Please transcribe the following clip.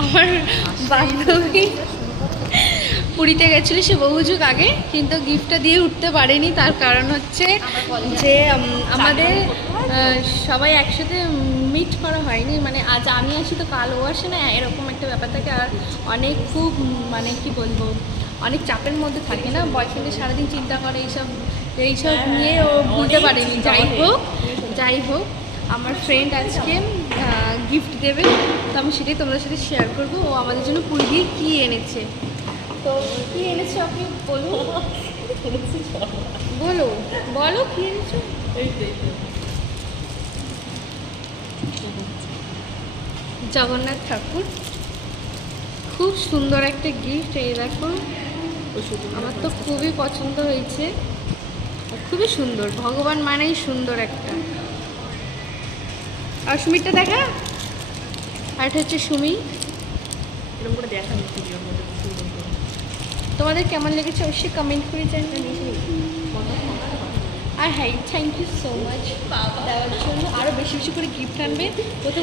আমার বান্ধবী পুরীতে গেছিলো সে বহু যুগ আগে, কিন্তু গিফটটা দিয়ে উঠতে পারেনি। তার কারণ হচ্ছে যে আমাদের সবাই একসাথে মিট করা হয়নি, মানে আজ আমি আসি তো কাল ও আসে না, এরকম একটা ব্যাপার থাকে। আর অনেক খুব মানে কি বলবো, অনেক চাপের মধ্যে থাকে না, বয়ফ্রেন্ডের সারাদিন চিন্তা করে এইসব নিয়ে ও ভুলতে পারেনি। যাই হোক আমার ফ্রেন্ড আজকে গিফট দেবে, তো আমি সেটাই তোমাদের সাথে শেয়ার করবো। ও আমাদের জন্য পুরী দিয়ে কী এনেছে। তো কী এনেছো আপনি বলুন, বলো কী এনেছো। জগন্নাথ ঠাকুর, খুব সুন্দর একটা গিফট। এই দেখো, আমার তো খুবই পছন্দ হয়েছে, খুবই সুন্দর। ভগবান মানেই সুন্দর একটা। আর সুমিরটা দেখা, আর এটা হচ্ছে সুমি। তোমাদের কেমন লেগেছে অবশ্যই কমেন্ট করে জানাবে। আর হ্যাঁ, থ্যাংক ইউ সো মাচ দেওয়ার জন্য। আরও বেশি বেশি করে গিফট আনবে, ও তো